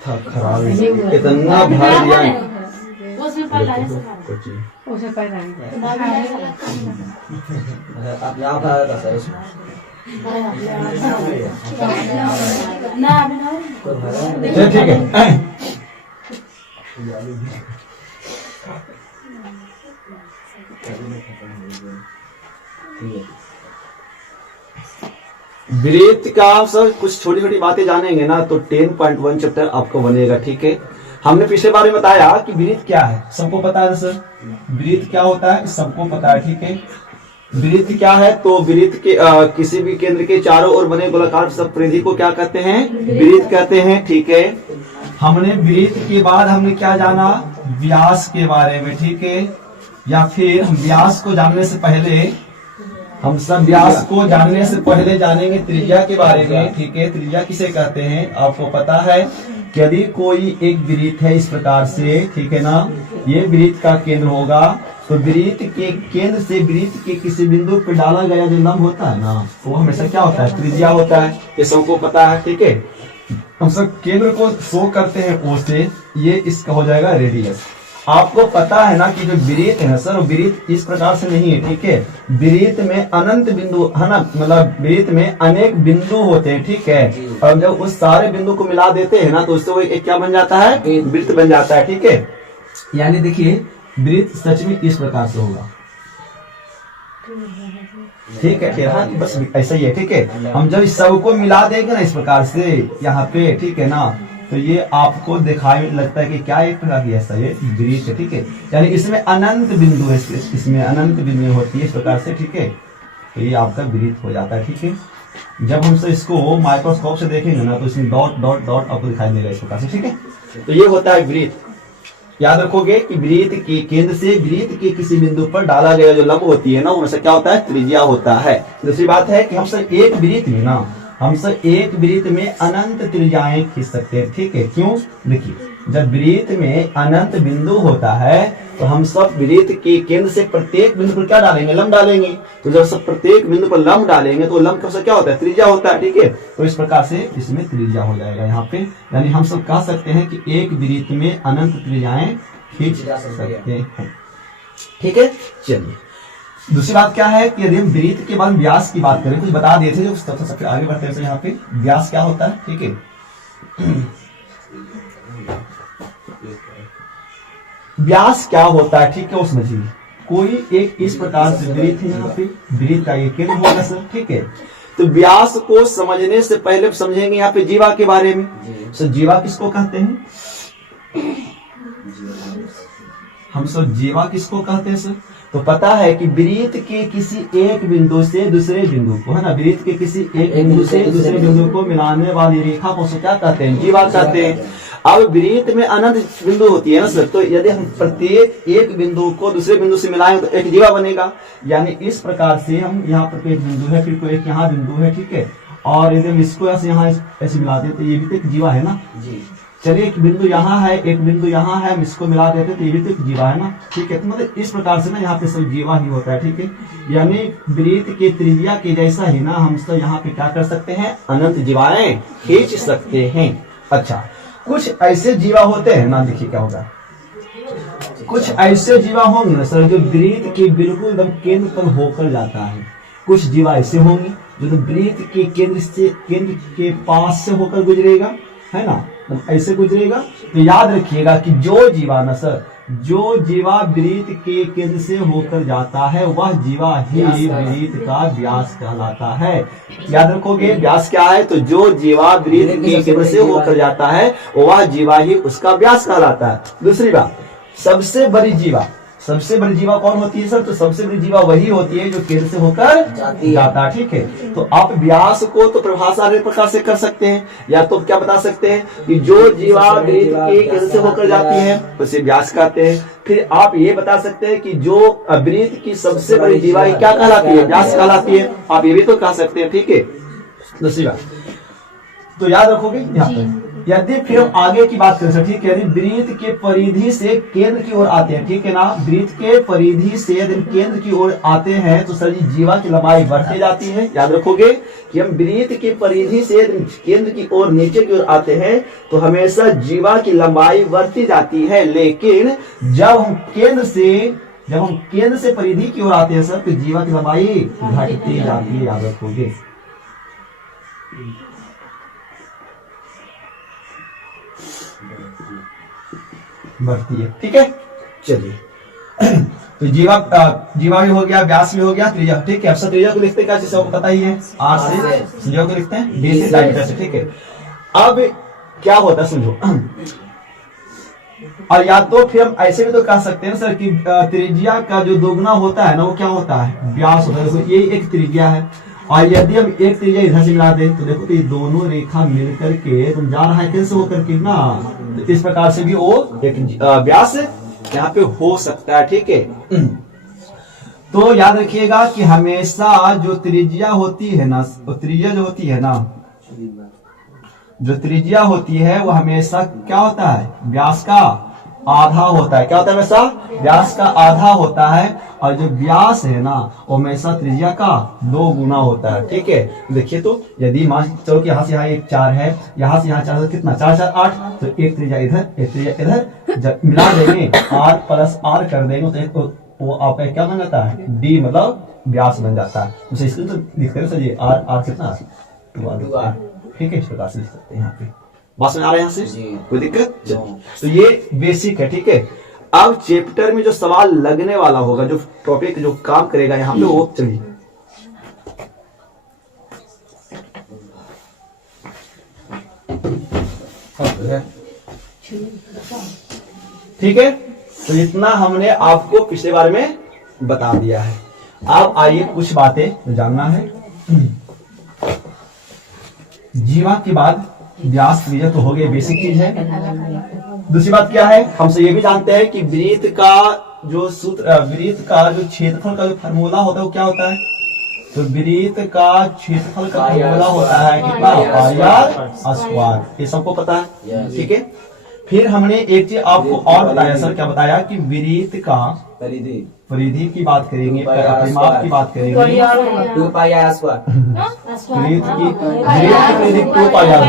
था खराब, इतना भर दिया। ठीक है। विरेत का सर कुछ छोटी छोटी बातें जानेंगे ना तो 10.1 चैप्टर आपको बनेगा। ठीक है, हमने पिछले बार में बताया कि विरेत क्या है, सबको पता है सर। विरेत क्या होता है सबको पता है। ठीक है, विरेत क्या है तो विरेत के किसी भी केंद्र के चारों ओर बने गोलाकार सब परिधि को क्या कहते हैं, विरेत कहते हैं। ठीक है, हमने विरेत के बाद हमने क्या जाना, व्यास के बारे में। ठीक है, या फिर हम व्यास को जानने से पहले, हम सब व्यास को जानने से पहले जानेंगे त्रिज्या के बारे में। ठीक है, त्रिज्या किसे कहते हैं आपको पता है कि यदि कोई एक वृत्त है इस प्रकार से, ठीक है ना, ये वृत्त का केंद्र होगा तो वृत्त के केंद्र से वृत्त के किसी बिंदु पर डाला गया जो लंब होता है ना वो हमेशा क्या होता है, त्रिज्या होता है। ये सबको पता है। ठीक है, हम सब केंद्र को शो करते हैं ओ से, ये इसका हो जाएगा रेडियस। आपको पता है ना कि जो वृत्त है सर, वृत्त इस प्रकार से नहीं है। ठीक है, वृत्त में अनंत बिंदु है ना, मतलब वृत्त में अनेक बिंदु होते हैं। ठीक है, और जब उस सारे बिंदु को मिला देते हैं ना तो उससे वो एक क्या बन जाता है, वृत्त बन जाता है। ठीक है, यानी देखिए वृत्त सच में इस प्रकार से होगा। ठीक है, हाँ बस ऐसा ही है। ठीक है, हम जब इस सबको मिला देंगे ना इस प्रकार से यहाँ पे, ठीक है ना, तो ये आपको दिखाई लगता है कि क्या एक प्रकार की ऐसा ये वृत्त है। ठीक है, यानी इसमें अनंत बिंदु है, इसमें अनंत बिंदु होती है इस प्रकार से। ठीक है, तो ये आपका वृत्त हो जाता है। ठीक है, जब हम इसको माइक्रोस्कोप से देखेंगे ना तो इसमें डॉट डॉट डॉट आपको दिखाई देगा इस प्रकार से। ठीक है, तो ये होता है वृत्त। याद रखोगे कि वृत्त के केंद्र से वृत्त के किसी बिंदु पर डाला गया जो लंब होती है ना वो क्या होता है, त्रिज्या होता है। दूसरी बात है कि हम सब एक वृत्त में ना, हम सब एक वृत्त में अनंत त्रिज्याएं खींच सकते हैं। ठीक है, क्यों, देखिए जब वृत्त में अनंत बिंदु होता है तो हम सब वृत्त के केंद्र से प्रत्येक बिंदु पर क्या डालेंगे, लंब डालेंगे। तो जब सब प्रत्येक बिंदु पर लंब डालेंगे तो लंब का क्या होता है, त्रिज्या होता है। ठीक है, तो इस प्रकार से इसमें त्रिज्या हो जाएगा यहाँ पे। यानी हम सब कह सकते हैं कि एक वृत्त में अनंत त्रिज्याएं खींच सकते हैं। ठीक है, चलिए दूसरी बात क्या है कि यदि हम वृत्त के बाद व्यास की बात करें, कुछ बता दिए थे जो सबसे आगे बढ़ते हैं यहाँ पे व्यास क्या होता है। ठीक है, व्यास क्या होता है, ठीक है, वो समझिए। कोई एक इस प्रकार से वृत्त है, यहाँ पे वृत्त का ये केंद्र होगा सर। ठीक है, तो व्यास को समझने से पहले समझेंगे यहाँ पे जीवा के बारे में। सर जीवा किसको कहते हैं, हम सब जीवा किसको कहते हैं सर, तो पता है कि वृत्त के किसी एक बिंदु से दूसरे बिंदु को, है ना, वृत्त के किसी एक बिंदु से दूसरे बिंदु को मिलाने वाली रेखा को क्या कहते हैं, जीवा कहते हैं। अब वृत्त में अनंत बिंदु होती है ना सर, तो यदि हम प्रत्येक एक बिंदु को दूसरे बिंदु से मिलाएं तो एक जीवा बनेगा। यानी इस प्रकार से हम यहाँ पर एक बिंदु है, फिर कोई एक यहाँ बिंदु है। ठीक है, और यदि हम इसको यहाँ ऐसे मिला दें तो ये भी तो एक जीवा है ना जी। चलिए एक बिंदु यहाँ है, एक बिंदु यहाँ है, हम इसको मिला देते तो ये भी तो एक जीवा है ना। ठीक है, तो मतलब इस प्रकार से ना यहाँ पे सब जीवा ही होता है। ठीक है, यानी वृत्त के त्रिज्या के जैसा ही ना हम सब यहाँ पे क्या कर सकते हैं, अनंत जीवाएं खींच सकते हैं। अच्छा, कुछ ऐसे जीवा होते हैं ना, देखिए क्या होगा, कुछ ऐसे जीवा होंगे ना सर जो वृत्त के बिल्कुल एकदम केंद्र पर होकर जाता है। कुछ जीवा ऐसे होंगे जो वृत्त के केंद्र के पास से होकर गुजरेगा, है ना, ऐसे गुजरेगा। तो याद रखिएगा कि जो जीवा ना सर, जो जीवा वृत्त के केंद्र से होकर जाता है वह जीवा ही वृत्त का व्यास कहलाता है। याद रखोगे व्यास क्या है, तो जो जीवा वृत्त के केंद्र से होकर जाता है वह जीवा ही उसका व्यास कहलाता है। दूसरी बात, सबसे बड़ी जीवा कौन होती है सर, तो सबसे बड़ी जीवा वही होती है जो केंद्र से होकर जाता है। ठीक है, तो आप व्यास को तो परिभाषा अनेक प्रकार से कर सकते हैं। या तो क्या बता सकते हैं कि जो जीवा वृत्त के केंद्र से होकर जाती है उसे व्यास कहते हैं। फिर आप ये बता सकते हैं कि जो वृत्त की सबसे बड़ी जीवा क्या कहलाती है, व्यास कहलाती है। आप ये भी तो कह सकते हैं। ठीक है, दूसरी बात तो याद रखोगे यहाँ पे यदि फिर हम आगे की बात करें, ठीक है, यदि वृत्त के परिधि से केंद्र की ओर आते हैं, ठीक है ना, वृत्त के परिधि से यदि केंद्र की ओर आते हैं तो सर जी जीवा की लंबाई बढ़ती जाती है। याद रखोगे कि हम वृत्त के परिधि से केंद्र की ओर नीचे की ओर आते हैं तो हमेशा जीवा की लंबाई बढ़ती जाती है, लेकिन जब हम केंद्र से परिधि की ओर आते हैं सर तो जीवा की लंबाई घटती जाती है। याद रखोगे। बढ़ती है, ठीक है। चलिए तो जीवा भी हो गया, व्यास भी हो गया, त्रिज्या, ठीक है। अब त्रिज्या को लिखते क्या, जिसे आपको पता ही है, आर से त्रिज्या को लिखते हैं, बी से डायमीटर से, ठीक है। अब क्या होता है समझो, और या तो फिर हम ऐसे भी तो कह सकते हैं सर कि त्रिज्या का जो दोगुना होता है ना वो क्या होता है, व्यास होता है। देखो ये एक त्रिज्या है और यदि हम एक त्रिज्या इधर से मिला दें तो देखो तो ये दोनों रेखा मिल करके तुम जा रहा है कैसे होकर के ना, तो इस प्रकार से भी वो एक व्यास यहाँ पे हो सकता है, ठीक है। तो याद रखिएगा कि हमेशा जो त्रिज्या होती है ना, त्रिज्या जो होती है ना, जो त्रिज्या होती है वो हमेशा क्या होता है, व्यास का आधा होता है। क्या होता है, हमेशा व्यास का आधा होता है, और जो व्यास है ना वो हमेशा त्रिज्या का 2 गुना होता है, ठीक है। देखिए तो यदि मान चलो कि यहाँ से यहाँ एक 4 है, यहाँ से यहाँ 4 है, कितना 4 4 8, तो एक त्रिज्या इधर एक त्रिज्या इधर, जब मिला देंगे r प्लस r कर देंगे तो वो आपका क्या बन जाता है, d मतलब व्यास बन जाता है। उसे इसलिए तो लिखते हैं सर ये r कितना 2r, ठीक है। इस प्रकार से लिख सकते हैं। यहाँ पे बात में आ रहा है, यहाँ से कोई दिक्कत। तो ये बेसिक है, ठीक है। अब चैप्टर में जो सवाल लगने वाला होगा, जो टॉपिक जो काम करेगा यहाँ पे वो चलिए ठीक है। तो इतना हमने आपको पिछले बार में बता दिया है। अब आइए कुछ बातें जानना है। जीवा के बाद व्यास त्रिज्या तो हो गई, बेसिक चीज है। दूसरी बात क्या है, हमसे ये भी जानते हैं कि वृत्त का जो सूत्र, वृत्त का जो क्षेत्रफल का जो फार्मूला होता है वो क्या होता है, तो वृत्त का क्षेत्रफल का फार्मूला होता है कितना, पाई आर स्क्वायर, ये सबको पता है, ठीक है। फिर हमने एक चीज आपको और बताया सर, क्या बताया कि वृत्त का परिधि की बात करेंगे, परिमाप की बात करेंगे, 2 पाई आर स्क्वायर, वृत्त की परिधि 2 पाई आर,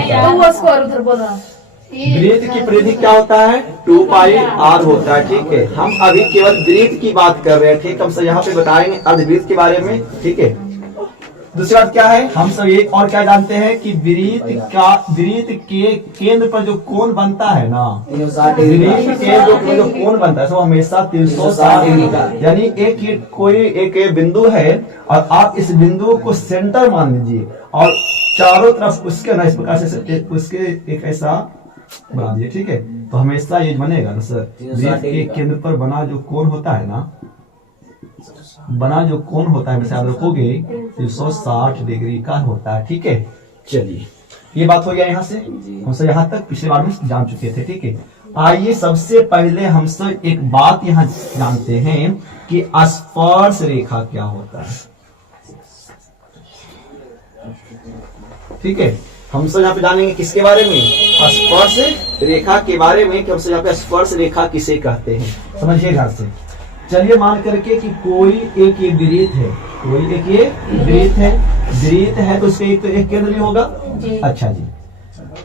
वृत्त की परिधि क्या होता है, 2 पाई आर होता है, ठीक है। हम अभी केवल वृत्त की बात कर रहे हैं, ठीक। हम सब यहाँ पे बताएंगे अर्धवृत्त के बारे में, ठीक है। दूसरी बात क्या है, हम सब एक और क्या जानते हैं कि वृत्त के केंद्र पर जो कोण बनता है ना, वृत्त के जो कोण बनता है वो हमेशा 360 डिग्री का, यानी एक बिंदु है और आप इस बिंदु को सेंटर मान लीजिए और चारों तरफ उसके ना इस प्रकार से उसके एक ऐसा बना दिए, ठीक है। तो हमेशा ये बनेगा ना सर, वृत्त के केंद्र पर बना जो कोण होता है ना, बना जो कोण होता है वैसे याद रखोगे 360 डिग्री का होता है, ठीक है। चलिए ये बात हो गया यहाँ से, हम सब यहाँ तक पिछले बार में जान चुके थे, ठीक है। आइए सबसे पहले हम सब एक बात यहाँ जानते हैं कि स्पर्श रेखा क्या होता है, ठीक है। हम सब यहाँ पे जानेंगे किसके बारे में, स्पर्श रेखा के बारे में, कि हम सब यहाँ पे स्पर्श रेखा किसे कहते हैं, समझिए ध्यान से। चलिए मान करके कि कोई एक ये वृत्त है, कोई एक ये वृत्त है तो उसके एक केंद्र भी होगा, अच्छा जी।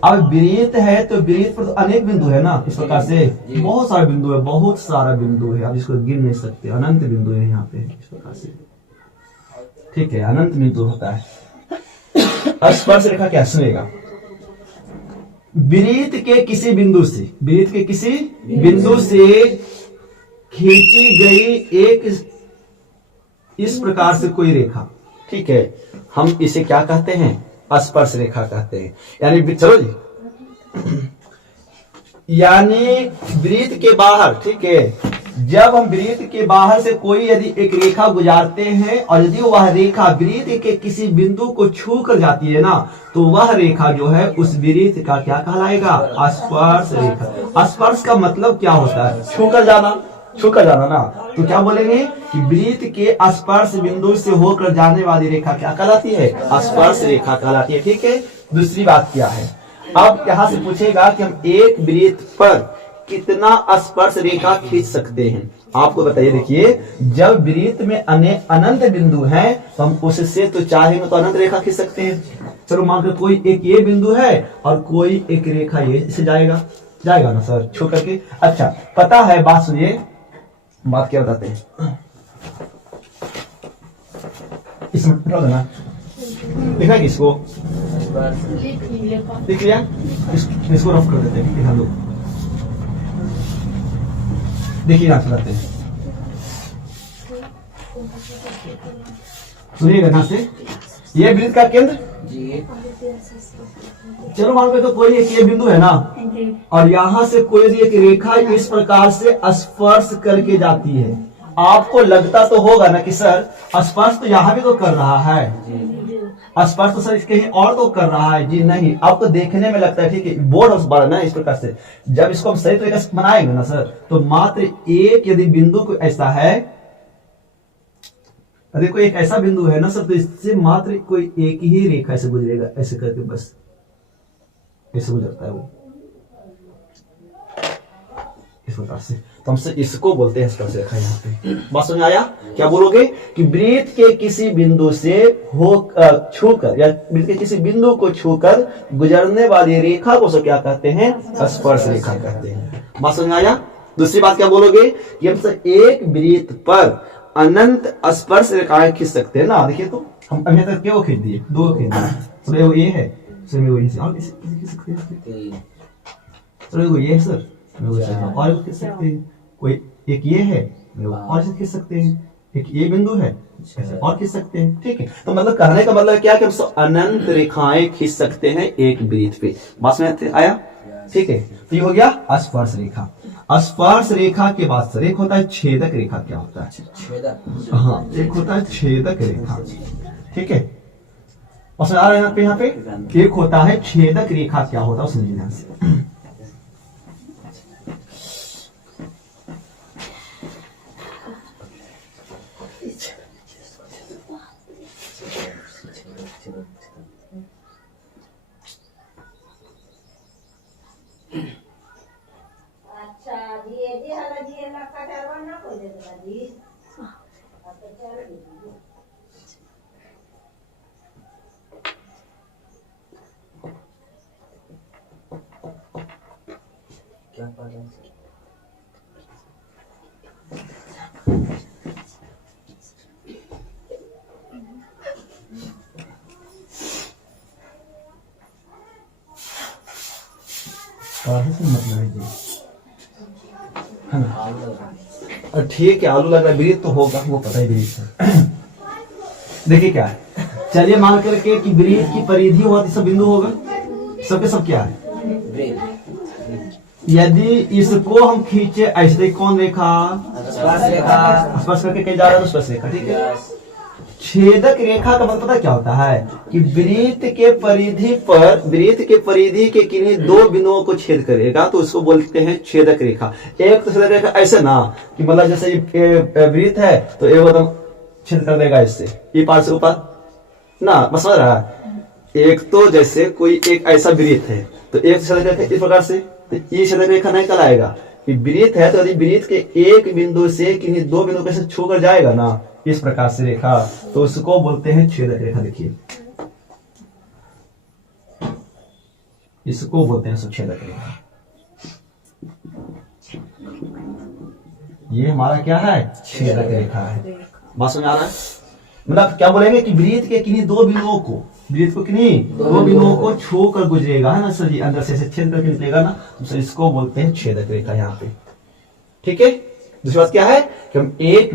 अब वृत्त है तो वृत्त पर तो अनेक बिंदु है ना, इस प्रकार से बहुत सारे बिंदु है, बहुत सारा बिंदु है, आप इसको गिन नहीं सकते, अनंत बिंदु है यहाँ पे, इस प्रकार से, ठीक है, अनंत बिंदु होता है। स्पर्श रेखा क्या सुनेगा, वृत्त के किसी बिंदु से खींची गई एक इस प्रकार से कोई रेखा, ठीक है, हम इसे क्या कहते हैं, स्पर्श रेखा कहते हैं। यानी चलो जी, यानी वृत्त के बाहर, ठीक है, जब हम वृत्त के बाहर से कोई यदि एक रेखा गुजारते हैं और यदि वह रेखा वृत्त के किसी बिंदु को छू कर जाती है ना, तो वह रेखा जो है उस वृत्त का क्या कहलाएगा, स्पर्श रेखा। स्पर्श का मतलब क्या होता है, छू कर जाना ना, तो क्या बोलेंगे कि वृत्त के स्पर्श बिंदु से होकर जाने वाली रेखा क्या कहलाती है, स्पर्श रेखा कहलाती है, ठीक है। दूसरी बात क्या है, अब यहाँ से पूछेगा कि हम एक वृत्त पर कितना स्पर्श रेखा खींच सकते हैं। आपको बताइए, देखिए जब वृत्त में अनंत बिंदु हैं तो हम उससे तो चाहेंगे तो अनंत रेखा खींच सकते हैं। चलो मान कर कोई एक ये बिंदु है और कोई एक रेखा ये इसे जाएगा ना सर, छू करके। अच्छा पता है, बात सुनिए, बात क्या बताते हैं इसमें ना, लिखा है किसको, लिख लिया, इसको रफ कर देते हैं, ध्यान दो, देखिए ना चलाते हैं, सुनिएगा ध्यान से। ये वृत्त का केंद्र जी, चलो मान लो तो कोई एक ये बिंदु है ना, और यहाँ से कोई एक रेखा इस प्रकार से स्पर्श करके जाती है। आपको लगता तो होगा ना कि सर स्पर्श तो यहाँ भी तो कर रहा है, स्पर्श तो सर कहीं और तो कर रहा है। जी नहीं, आपको देखने में लगता है, ठीक है, बोर्ड ना इस प्रकार से जब इसको हम सही तरीके से बनाएंगे ना सर, तो मात्र एक यदि बिंदु को ऐसा है, यदि कोई एक ऐसा बिंदु है ना सर, तो इससे मात्र कोई एक ही रेखा ऐसे गुजरेगा, ऐसे करके बस ऐसे गुजरता है वो इस प्रकार से। तो हमसे इसको बोलते हैं स्पर्श रेखा। यहाँ पे बात समझ आया? क्या बोलोगे कि वृत्त के किसी बिंदु से हो छूकर, या वृत्त के किसी बिंदु को छूकर गुजरने वाली रेखा को क्या कहते हैं? स्पर्श रेखा कहते हैं। बात समझ आया? दूसरी बात क्या बोलोगे कि हमसे एक वृत्त पर अनंत स्पर्श रेखाएं खींच सकते हैं ना। देखिए तो हम अभी तक क्या खींच दिए, दो खींच दिए, सर वो ये है, सर मैं वो ये और किसी खींच सकते हैं, सर वो ये है सर, और खींच सकते हैं, कोई एक ये है और खींच सकते हैं, एक ये बिंदु है और खींच सकते हैं। ठीक है, तो मतलब कहने का मतलब क्या कि हम अनंत रेखाएं खींच सकते हैं एक वृत्त पे। बात में आया? ठीक है, तो ये हो गया स्पर्श रेखा। स्पर्श रेखा के बाद सर एक होता है छेदक रेखा। क्या होता है? छेदक। हाँ, एक होता है छेदक रेखा। ठीक है, और आ रहा है यहाँ पे एक होता है छेदक रेखा। क्या होता है समझिए ध्यान से। क्या पढ़ रहे हैं? मतलब है जी, है ना? ठीक है, आलू लग रहा है, वृत्त तो होगा, वो पता ही वृत्त है। देखिए क्या है, चलिए मान करके कि वृत्त की परिधि होगा तो सब बिंदु होगा, सबके सब क्या है? यदि इसको हम खींचे ऐसे, कौन रेखा? स्पर्श रेखा। स्पर्श करके कहीं जा रहा है तो स्पर्श रेखा। ठीक है, छेदक रेखा का मतलब पता क्या होता है कि वृत्त के परिधि के किन्हीं दो बिंदुओं को छेद करेगा तो उसको बोलते हैं छेदक रेखा। एक तो छेदक रेखा ऐसे ना कि मतलब जैसे ये वृत्त है तो एक एकदम छेद कर देगा इससे, ये पार से ऊपर ना, बस समझ रहा है। एक तो जैसे कोई एक ऐसा वृत्त है तो एक छेदक रेखा इस प्रकार से, तो ये छेदक रेखा नहीं कहलाएगा। वृत्त है तो यदि वृत्त के एक बिंदु से किन्हीं दो बिंदु को छू कर जाएगा ना इस प्रकार से रेखा, तो उसको बोलते हैं छेदक रेखा। देखिए इसको बोलते हैं छेदक रेखा। ये हमारा क्या है? छेदक रेखा है। बात समझ आ रहा है? मतलब क्या बोलेंगे कि वृत्त के किन्हीं दो बिंदुओं को, वृत्त को किन्हीं दो बिंदुओं को छू कर गुजरेगा, है ना सर जी, अंदर से छेद करके निकलेगा ना, तो इसको बोलते हैं छेदक रेखा यहाँ पे। ठीक है, दूसरी बात क्या है कि हम एक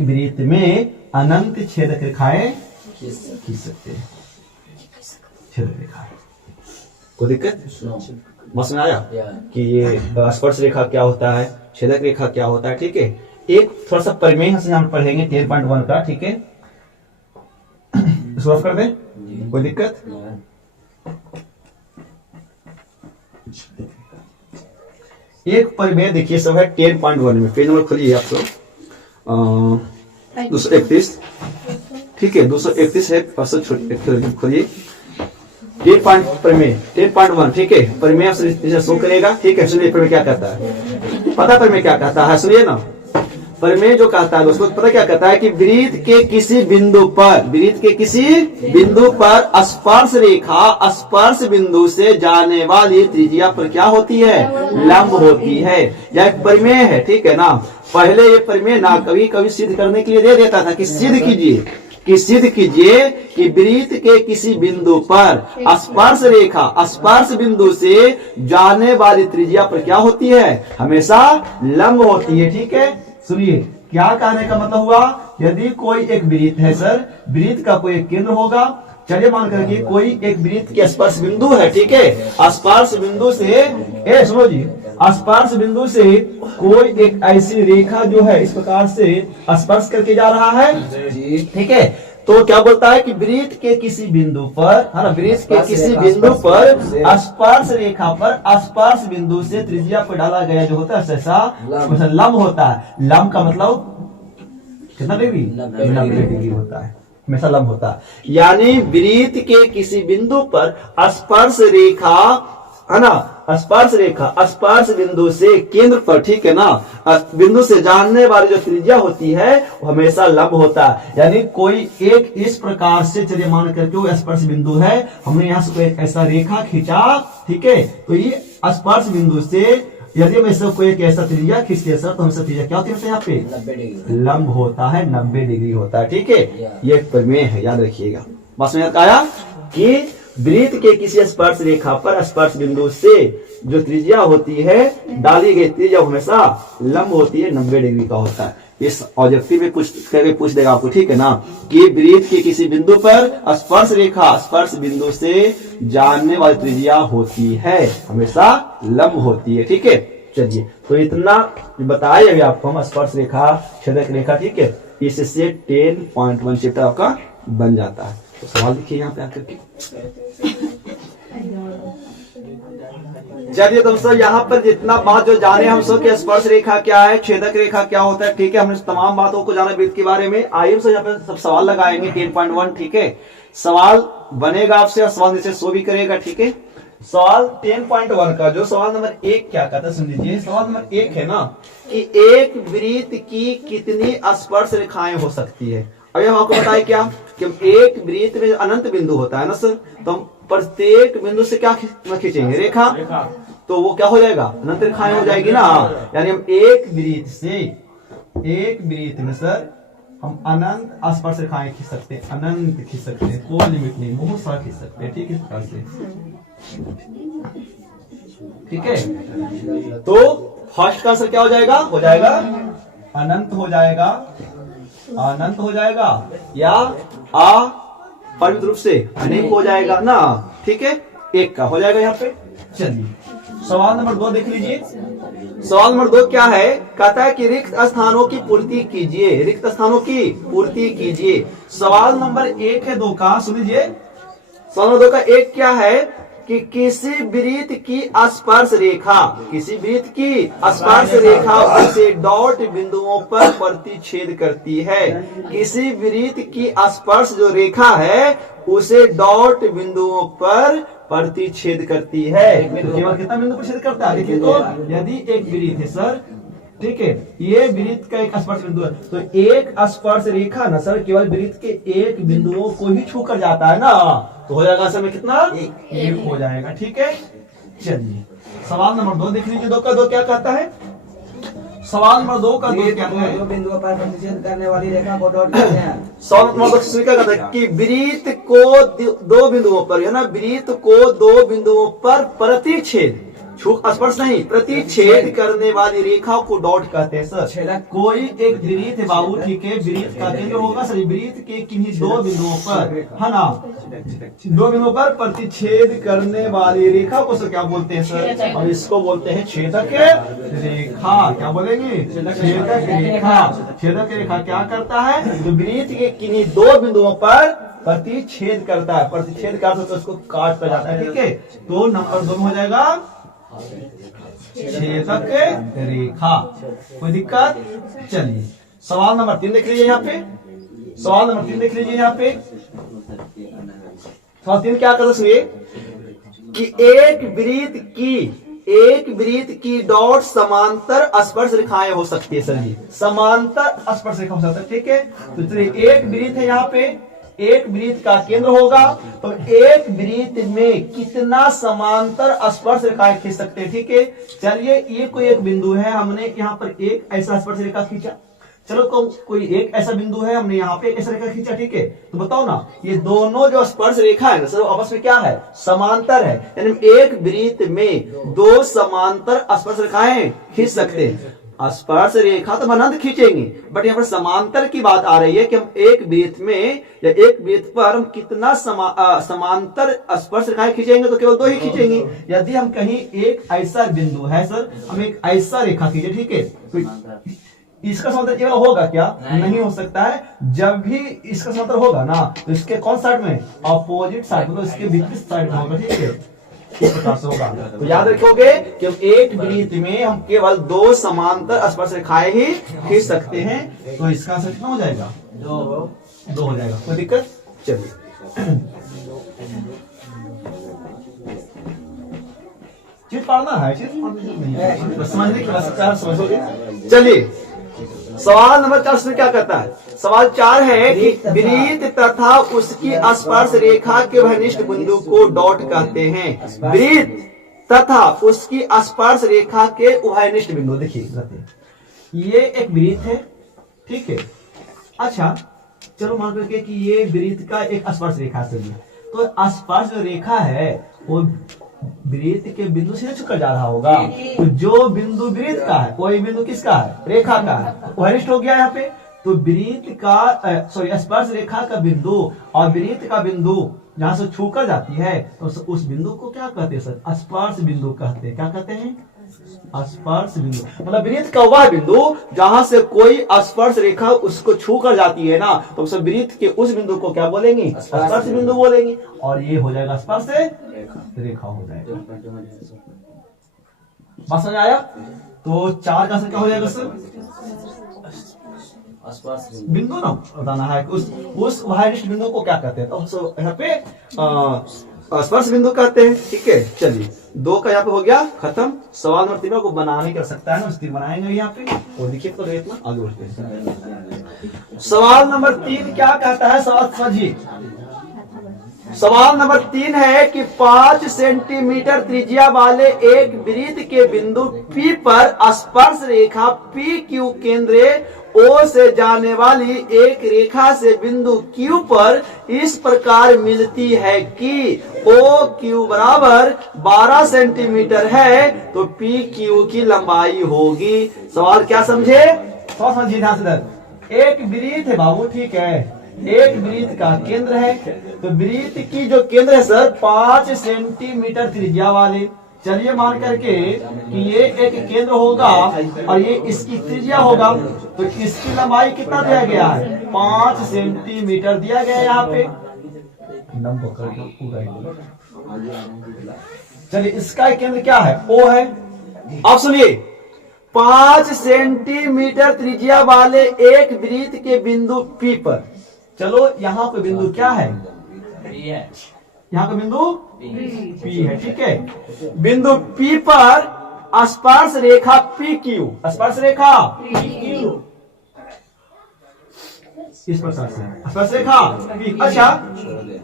वृत्त में अनंत छेदक रेखाएं खींच सकते हैं। छेदक रेखा कोई दिक्कत? बस में आया कि ये स्पर्श रेखा क्या होता है, छेदक रेखा क्या होता है। ठीक है, एक थोड़ा सा परिमेय हम पढ़ेंगे 13.1 का। ठीक है, सॉल्व कर दे, कोई दिक्कत? एक परिमेय देखिए सब है 10.1 में, पेज नंबर खोलिए आप लोग, 231। ठीक है, 231 है, खोलिए। 10.1 ठीक है, प्रमेय शो करेगा। ठीक है, सुनिए प्रमेय क्या कहता है, पता प्रमेय क्या कहता है, सुनिए ना। प्रमेय जो कहता है उसको पता क्या कहता है कि वृत्त के किसी बिंदु पर स्पर्श रेखा स्पर्श बिंदु से जाने वाली त्रिज्या पर क्या होती है, लंब होती है। यह एक प्रमेय है, ठीक है ना। पहले ये प्रमेय ना कभी कभी सिद्ध करने के लिए दे देता था कि सिद्ध कीजिए कि वृत्त के किसी बिंदु पर स्पर्श रेखा स्पर्श बिंदु से जाने वाली त्रिज्या पर क्या होती है, हमेशा लंब होती है। ठीक है, सुनिए क्या कहने का मतलब हुआ, यदि कोई एक वृत्त है सर, वृत्त का कोई एक केंद्र होगा, चलिए मान करके कोई एक वृत्त के स्पर्श बिंदु है, ठीक है। स्पर्श बिंदु से सुनो जी, स्पर्श बिंदु से कोई एक ऐसी रेखा जो है इस प्रकार से स्पर्श करके जा रहा है, ठीक है। तो क्या बोलता है कि वृत्त के किसी बिंदु पर, है ना, वृत्त के किसी बिंदु पर स्पर्श रेखा पर स्पर्श बिंदु से त्रिज्या पर डाला गया जो होता है ऐसा लंब होता है। लंब का मतलब कितना डिग्री, 90 डिग्री होता है, हमेशा लंब होता है। यानी वृत्त के किसी बिंदु पर स्पर्श रेखा, है ना, स्पर्श रेखा स्पर्श बिंदु से केंद्र पर, ठीक है ना, बिंदु से जानने वाली जो त्रिज्या होती है वो हमेशा लंब होता है। यानी कोई एक इस प्रकार से, चलिए मान करके वो स्पर्श बिंदु है, हमने यहाँ से कोई एक ऐसा रेखा खींचा, ठीक है, तो ये स्पर्श बिंदु से यदि हम ऐसा कोई एक ऐसा त्रिज्या खींचते हैं सर, तो हमेशा त्रिज्या क्या होती है यहाँ पे, 90 डिग्री लंब होता है, 90 डिग्री होता है। ठीक है, ये प्रमेय है, याद रखिएगा। बस में आया कि वृत्त के किसी स्पर्श रेखा पर स्पर्श बिंदु से जो त्रिज्या होती है, डाली गई त्रिज्या हमेशा लंब होती है, 90 डिग्री का होता है। इस ऑब्जेक्टिव में पूछ देगा आपको, ठीक है ना, कि वृत्त के किसी बिंदु पर स्पर्श रेखा स्पर्श बिंदु से जानने वाली त्रिज्या होती है, हमेशा लंब होती है। ठीक है, चलिए तो इतना बताया अभी आपको हम, स्पर्श रेखा छेदक रेखा, ठीक है। इससे 10.1 चैप्टर आपका बन जाता है। तो सवाल देखिए यहाँ पे आकर के। चलिए दोस्तों, यहाँ पर जितना बात जो जाने हम सब कि स्पर्श रेखा क्या है, छेदक रेखा क्या होता है, ठीक है, हमने तमाम बातों को जाना वृत्त के बारे में। आइए से यहाँ पे सब सवाल लगाएंगे 10.1, ठीक है। सवाल बनेगा आपसे, सवाल नीचे शो भी करेगा, ठीक है। सवाल 10.1 का जो सवाल नंबर 1 क्या कहता है सुन लीजिए। सवाल नंबर 1 है ना कि एक वृत्त की कितनी स्पर्श रेखाएं हो सकती है। अभी हम आपको बताए क्या कि एक वृत्त में अनंत बिंदु होता है ना सर, तो हम प्रत्येक बिंदु से क्या खींचेंगे, रेखा, तो वो क्या हो जाएगा, अनंत रेखाएं हो जाएगी ना। यानी हम एक वृत्त में सर हम अनंत स्पर्श रेखाएं खींच सकते हैं, अनंत खींच सकते हैं, कोई लिमिट नहीं, बहुत सारा खींच सकते हैं, ठीक है, इस प्रकार से, ठीक है। तो फर्स्ट का आंसर क्या हो जाएगा, अनंत हो जाएगा, अनंत हो जाएगा, या परिमित रूप से अनेक हो जाएगा ना, ठीक है, एक का हो जाएगा यहाँ पे। चलिए सवाल नंबर 2 देख लीजिए। सवाल नंबर 2 क्या है, कहता है कि रिक्त स्थानों की पूर्ति कीजिए, रिक्त स्थानों की पूर्ति कीजिए। सवाल नंबर 1 है 2 का, सुन लीजिए। सवाल नंबर 2 का 1 क्या है कि किसी वृत्त की स्पर्श रेखा, किसी वृत्त की स्पर्श रेखा उसे डॉट बिंदुओं पर प्रतिच्छेद करती है। किसी वृत्त की स्पर्श जो रेखा है उसे डॉट बिंदुओं पर प्रतिच्छेद करती है। तो केवल कितना बिंदु पर छेद करता है, देखिए, तो यदि एक वृत्त है सर, ठीक है, ये वृत्त का एक स्पर्श बिंदु है, तो एक स्पर्श रेखा ना सर केवल वृत्त के एक बिंदुओं को ही छू कर जाता है ना, तो हो जाएगा असल में कितना, एक हो जाएगा, ठीक है। चलिए सवाल नंबर 2 देख लीजिए। 2 का 2 क्या कहता है, सवाल नंबर 2 का 2 क्या है, दो बिंदुओं पर प्रतिच्छेद करने वाली रेखा को डॉट कहते हैं। सवाल नंबर 2 क्या कहता है कि वृत्त को 2 बिंदुओं पर, है ना, वृत्त को 2 बिंदुओं पर प्रतिच्छेद, स्पर्श नहीं, प्रतिच्छेद करने वाली रेखा को डॉट कहते हैं सर। कोई एक वृत्त है बाबू, ठीक है, वृत्त का केंद्र होगा सर, वृत्त के किन्हीं 2 बिंदुओं पर, है ना, 2 बिंदुओं पर प्रतिच्छेद करने वाली रेखा को सर क्या बोलते हैं सर, और इसको बोलते हैं छेदक रेखा। क्या बोलेंगे, छेदक रेखा। छेदक रेखा क्या करता है, तो वृत्त के किन्हीं 2 बिंदुओं पर प्रतिच्छेद करता है, प्रतिच्छेद करता है तो उसको काट कर जाता है, ठीक है। तो नंबर 2 में हो जाएगा छेदक रेखा, कोई दिक्कत। चलिए सवाल नंबर 3 देख लीजिए यहाँ पे, सवाल नंबर 3 देख लीजिए यहाँ पे। सवाल 3 क्या कहता सुनिए कि एक वृत्त की डॉट समांतर स्पर्श रेखाएं हो सकती है। सर जी समांतर स्पर्श रेखा हो सकता है, ठीक है। तो चलिए एक वृत्त है, यहाँ पे एक वृत्त का केंद्र होगा, तो एक वृत्त में कितना समांतर स्पर्श रेखाएं खींच सकते हैं, ठीक है। चलिए ये कोई एक बिंदु है, हमने यहाँ पर एक ऐसा स्पर्श रेखा खींचा। चलो कोई एक ऐसा बिंदु है, हमने यहाँ पे ऐसा रेखा खींचा, ठीक है। तो बताओ ना ये दोनों जो स्पर्श रेखा है ना सर आपस में क्या है, समांतर है। यानी एक वृत्त में 2 समांतर स्पर्श रेखाएं खींच सकते हैं। स्पर्श रेखा तो अनंत खींचेंगे, बट यहाँ पर समांतर की बात आ रही है कि हम एक वृत्त में या एक वृत्त पर हम कितना समांतर स्पर्श रेखाएं खींचेंगे, तो केवल 2 ही खींचेंगे। यदि हम कहीं एक ऐसा बिंदु है सर, हम एक ऐसा रेखा खींचे, ठीक है, तो इसका समांतर केवल होगा क्या, नहीं हो सकता है। जब भी इसका समांतर होगा ना तो इसके कौन साइड में, अपोजिट साइड, मतलब इसके विपरीत साइड में होगा, ठीक है। इस प्रकार से होगा। तो याद रखोगे कि एक वृत्त में हम केवल 2 समांतर स्पर्श रेखाएं ही खींच सकते हैं। तो इसका आंसर कितना हो जाएगा, 2 हो जाएगा। कोई दिक्कत, चलिए चीज पढ़ना है, चीज समझने की बात समझोगे। चलिए सवाल नंबर 4 में क्या कहता है, सवाल 4 है कि वृत्त तथा उसकी स्पर्श रेखा के घनिष्ठ बिंदु को डॉट कहते हैं। वृत्त तथा उसकी स्पर्श रेखा के उभयनिष्ठ बिंदु, देखिए ये एक वृत्त है, ठीक है। अच्छा चलो मान करके कि ये वृत्त का एक स्पर्श रेखा से, तो स्पर्श जो रेखा है वो वृत्त के बिंदु से छूकर जा रहा होगा। तो जो बिंदु वृत्त का है वही बिंदु किसका है, रेखा का है, वरिष्ठ हो गया यहाँ पे। तो वृत्त का स्पर्श रेखा का बिंदु और वृत्त का बिंदु जहां से छूकर जाती है, तो उस बिंदु को क्या कहते हैं सर, स्पर्श बिंदु कहते हैं। क्या कहते हैं, स्पर्श बिंदु। मतलब वृत्त का वह बिंदु जहां से कोई स्पर्श रेखा उसको छू कर जाती है ना, तो उस वृत्त के उस बिंदु को क्या बोलेंगे, स्पर्श बिंदु बोलेंगे। और ये हो जाएगा स्पर्श रेखा हो जाएगा। बात समझ आया। तो 4 का आंसर क्या हो जाएगा सर, बिंदु ना बताना है उस वरिष्ठ बिंदु को क्या कहते हैं। तो यहाँ पे स्पर्श बिंदु कहते हैं, ठीक है। चलिए 2 का यहाँ पे हो गया खत्म। सवाल नंबर 3 को बनाने की आवश्यकता है ना, उसकी बनाएंगे यहाँ पे, और लिखिए तो इतना आगे बढ़ते हैं। सवाल नंबर 3 क्या कहता है, सवाल समझिए। सवाल नंबर 3 है कि 5 सेंटीमीटर त्रिज्या वाले एक वृत्त के बिंदु P पर स्पर्श रेखा PQ केंद्र O से जाने वाली एक रेखा से बिंदु Q पर इस प्रकार मिलती है कि OQ बराबर 12 सेंटीमीटर है, तो PQ की लंबाई होगी। सवाल क्या समझे, सवाल समझिए ध्यान से। एक वृत्त है बाबू, ठीक है, एक वृत्त का केंद्र है। तो वृत्त की जो केंद्र है सर 5 सेंटीमीटर त्रिज्या वाले, चलिए मान करके कि ये एक केंद्र होगा और ये इसकी त्रिज्या होगा, तो इसकी लंबाई कितना दिया गया है, 5 सेंटीमीटर दिया गया है यहाँ पे। चलिए इसका केंद्र क्या है, O है। अब सुनिए 5 सेंटीमीटर त्रिज्या वाले एक वृत्त के बिंदु P पर, चलो यहाँ पे बिंदु क्या है, यहाँ का बिंदु P है, ठीक है। बिंदु P पर स्पर्श रेखा PQ, स्पर्श रेखा PQ इस प्रकार से स्पर्श रेखा P। अच्छा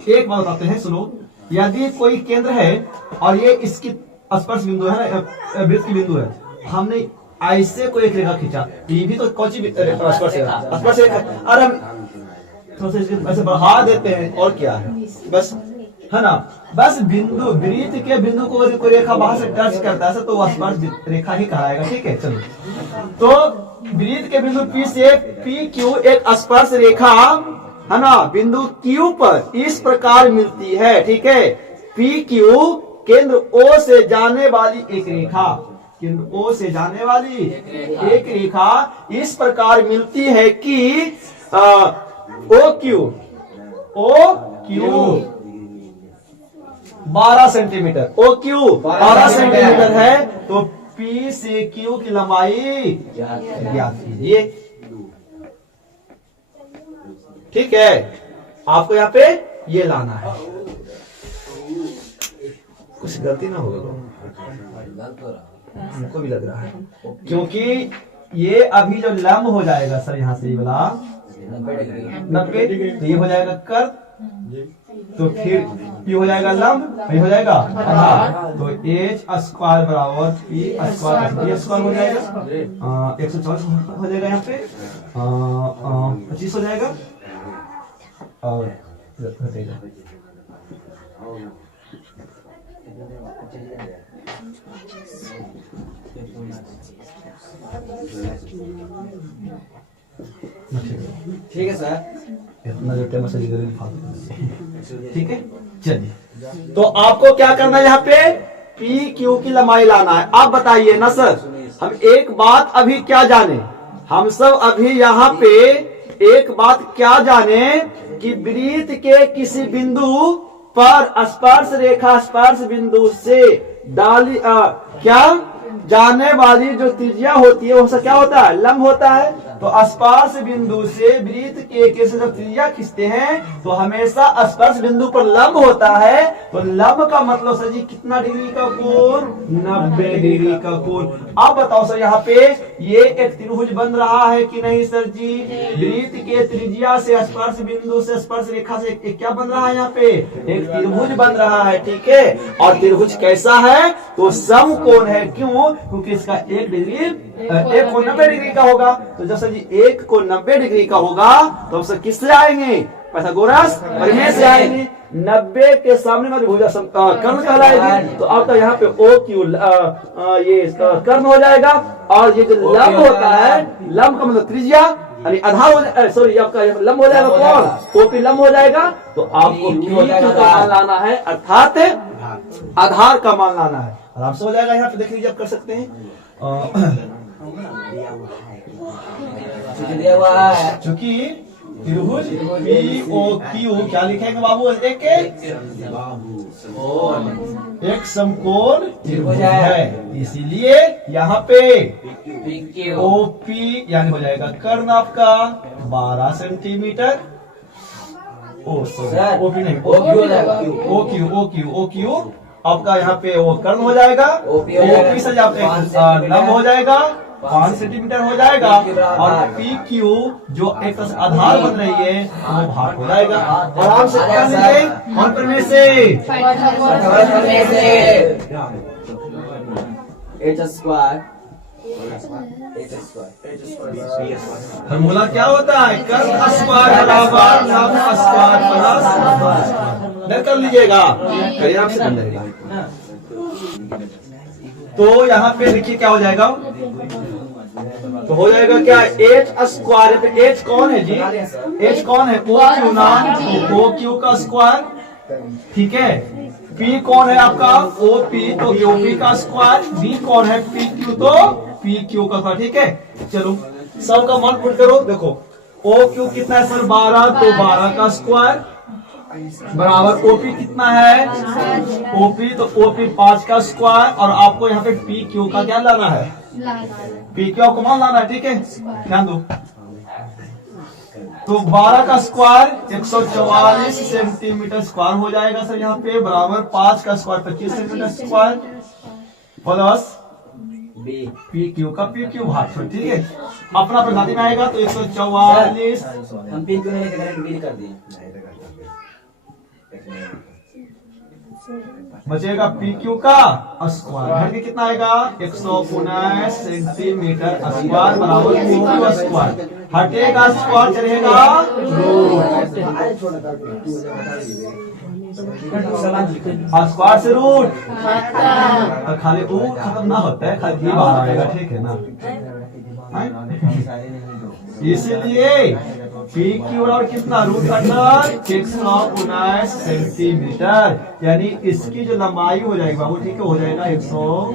एक बात बताते हैं, सुनो। यदि कोई केंद्र है और ये इसकी स्पर्श बिंदु है ना, वृत्त की बिंदु है, हमने ऐसे कोई एक रेखा खींचा, ये भी तो कौन सी स्पर्श रेखा, और हम थोड़ा सा ऐसे बढ़ा देते हैं, और क्या है, बस है ना, बस बिंदु वृत्त के बिंदु को यदि कोई रेखा बाहर से टच करता है तो वह स्पर्श रेखा ही कहलाएगा, ठीक है। चलो तो वृत्त के बिंदु P से PQ एक स्पर्श रेखा है ना बिंदु Q पर इस प्रकार मिलती है, ठीक है। PQ केंद्र O से जाने वाली एक रेखा, केंद्र O से जाने वाली एक रेखा इस प्रकार मिलती है कि OQ 12 सेंटीमीटर, OQ 12 सेंटीमीटर है, तो P से Q की लंबाई ज्ञात कीजिए, ठीक है। आपको यहाँ पे ये लाना है। कुछ गलती ना होगा हमको भी लग रहा है, क्योंकि ये अभी जो लंब हो जाएगा सर यहाँ से ये वाला 90, तो ये हो जाएगा कर, तो फिर ये हो जाएगा लंब, ये हो जाएगा आधार, तो एच स्क्वायर बराबर पी स्क्वायर बी स्क्वायर हो जाएगा 140 हो जाएगा, यहाँ पे 25 हो जाएगा और घटेगा। ठीक है सर, इतना जो टाइम ठीक है। चलिए, तो आपको क्या करना है यहाँ पे पी क्यू की लंबाई लाना है। आप बताइए ना सर, हम एक बात अभी क्या जाने, हम सब अभी यहाँ पे एक बात क्या जाने कि वृत्त के किसी बिंदु पर स्पर्श रेखा स्पर्श बिंदु से डाली क्या जाने वाली जो त्रिज्या होती है वो क्या होता है, लंब होता है। तो स्पर्श बिंदु से वृत्त के से जब त्रिज्या खींचते हैं तो हमेशा स्पर्श बिंदु पर लंब होता है। तो लंब का मतलब सर जी कितना डिग्री का कोण, 90 डिग्री का कोण। अब बताओ सर यहाँ पे ये एक त्रिभुज बन रहा है कि नहीं सर जी, वृत्त के त्रिज्या से स्पर्श बिंदु से स्पर्श रेखा से एक क्या बन रहा है, यहाँ पे एक त्रिभुज बन रहा है, ठीक है। और त्रिभुज कैसा है, तो समकोण है। क्यों, क्योंकि इसका एक कोण 90 डिग्री का होगा। तो जब सर जी एक कोण 90 डिग्री का होगा तो हम किससे आएंगे, पाइथागोरस प्रमेय से आएंगे। 90 के सामने में भुजा कर्ण कहलाएगी। तो आपका यहाँ पे ओ क्यू ये इसका कर्ण हो जाएगा। और ये जो लंब होता है, लंब का मतलब त्रिज्या यानी आधार हो जाएगा, सॉरी आपका लंब हो जाएगा कौन, ओपी लंब हो जाएगा। तो आपको क्यू का मान लाना है, अर्थात आधार का मान लाना है। आराम से हो जाएगा। यहाँ पे देख लीजिए, आप कर सकते हैं। चूंकि त्रिभुज पी ओ क्यू क्या लिखेंगे बाबू, एक समकोण त्रिभुज है, इसीलिए यहाँ पे ओपी यानी हो जाएगा कर्ण आपका 12 सेंटीमीटर। ओपी नहीं, ओ क्यू आपका यहाँ पे वो कर्ण हो जाएगा। ओपी से आप लंब हो जाएगा, 5 सेंटीमीटर हो जाएगा। और पी क्यू जो एक आधार बन रही है वो भाग हो जाएगा। आराम से कर लीजिए, कौन प्रमेय से, फॉर्मूला क्या होता है, कर्ण स्क्वायर बराबर लंब स्क्वायर प्लस, कर लीजिएगा, करिए आराम से। तो यहाँ पे देखिए क्या हो जाएगा, तो हो जाएगा क्या, एच स्क्वायर पे एच कौन है जी, एच कौन है, ओ क्यू नाम, ओ क्यू का स्क्वायर, ठीक है। पी कौन है आपका, ओ पी, तो ओ पी का स्क्वायर। बी कौन है, पी क्यू, तो पी क्यू का स्क्वायर, ठीक है। चलो सबका मान पुट करो, देखो ओ क्यू कितना है सर 12, तो 12 का स्क्वायर बराबर ओपी कितना है, ओपी, तो ओपी 5 का स्क्वायर। और आपको यहाँ पे पी क्यू का क्या लाना है, पी क्यू को मान लाना है, ठीक है, ध्यान दो। तो 12 का स्क्वायर 144 सेंटीमीटर स्क्वायर हो जाएगा सर यहाँ पे, बराबर 5 का square 25 centimetre square plus P Q का पी क्यू भाग, ठीक है। अपना प्रजाति में आएगा तो 144 हम पी क्यू नहीं कर दिए, बचेगा पी क्यू का स्क्वायर, घट के कितना आएगा 119 सेंटीमीटर स्क्वायर बराबर पी क्यू स्क्वायर। हटेगा स्क्वायर, चलेगा स्क्वायर से रूट, खाली वो खत्म ना होता है, खाली बाहर आएगा, ठीक है ना। इसीलिए पी क्यू और कितना रूट अंडर 119 सेंटीमीटर, यानी इसकी जो लंबाई हो जाएगी बाबू, ठीक है, हो जाएगा 100।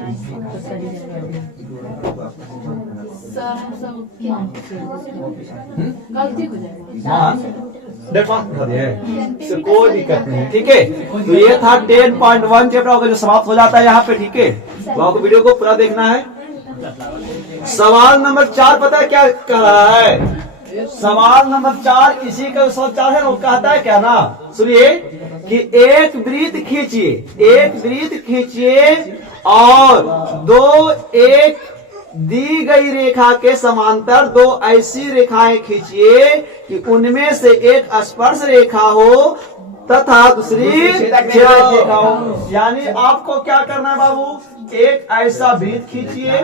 कोई दिक्कत नहीं, ठीक है। तो ये था 10.1 चैप्टर होगा जो समाप्त हो जाता है यहाँ पे, ठीक है। तो आपको वीडियो को पूरा देखना है। सवाल नंबर 4 पता है क्या कह रहा है, सवाल नंबर 4 इसी का सवाल 4 है, वो कहता है क्या ना, सुनिए कि एक वृत्त खींचिए, एक वृत्त खींचिए और दो एक दी गई रेखा के समांतर दो ऐसी रेखाएं खींचिए कि उनमें से एक स्पर्श रेखा हो तथा दूसरी छेदक रेखा हो। यानी आपको क्या करना है बाबू, एक ऐसा वृत्त खींचिए,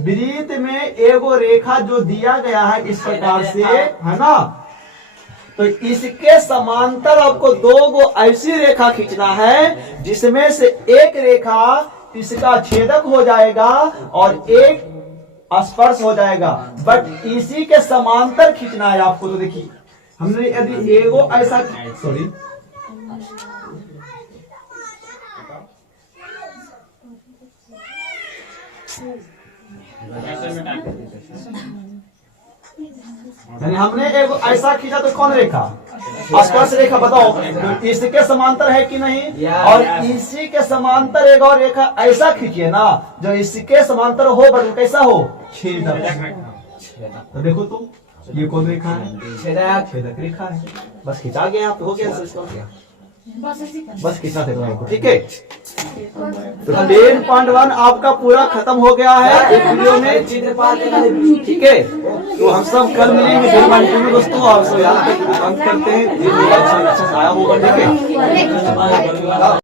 वृत्त में एगो रेखा जो दिया गया है इस प्रकार से, है ना, तो इसके समांतर आपको दो गो ऐसी रेखा खींचना है जिसमें से एक रेखा इसका छेदक हो जाएगा और एक स्पर्श हो जाएगा, बट इसी के समांतर खींचना है आपको। तो देखिए हमने यदि एगो ऐसा, सॉरी यानी हमने एगो ऐसा खींचा तो कौन रेखा, स्पर्श रेखा, बताओ तो इसके समांतर है कि नहीं, और इसी के समांतर एक और रेखा ऐसा खींचिए ना जो इसके समांतर हो बट कैसा हो, छेदक। तो देखो तो ये कौन रेखा है, छेदक रेखा है। बस खिंचा गया, आप हो गया, बस खींचना थे, ठीक है। तो 10.1 आपका पूरा खत्म हो गया है इस वीडियो में, ठीक है। तो हम सब कल मिलेंगे दोस्तों, आप सब याद करते हैं, अच्छा आया होगा, ठीक है।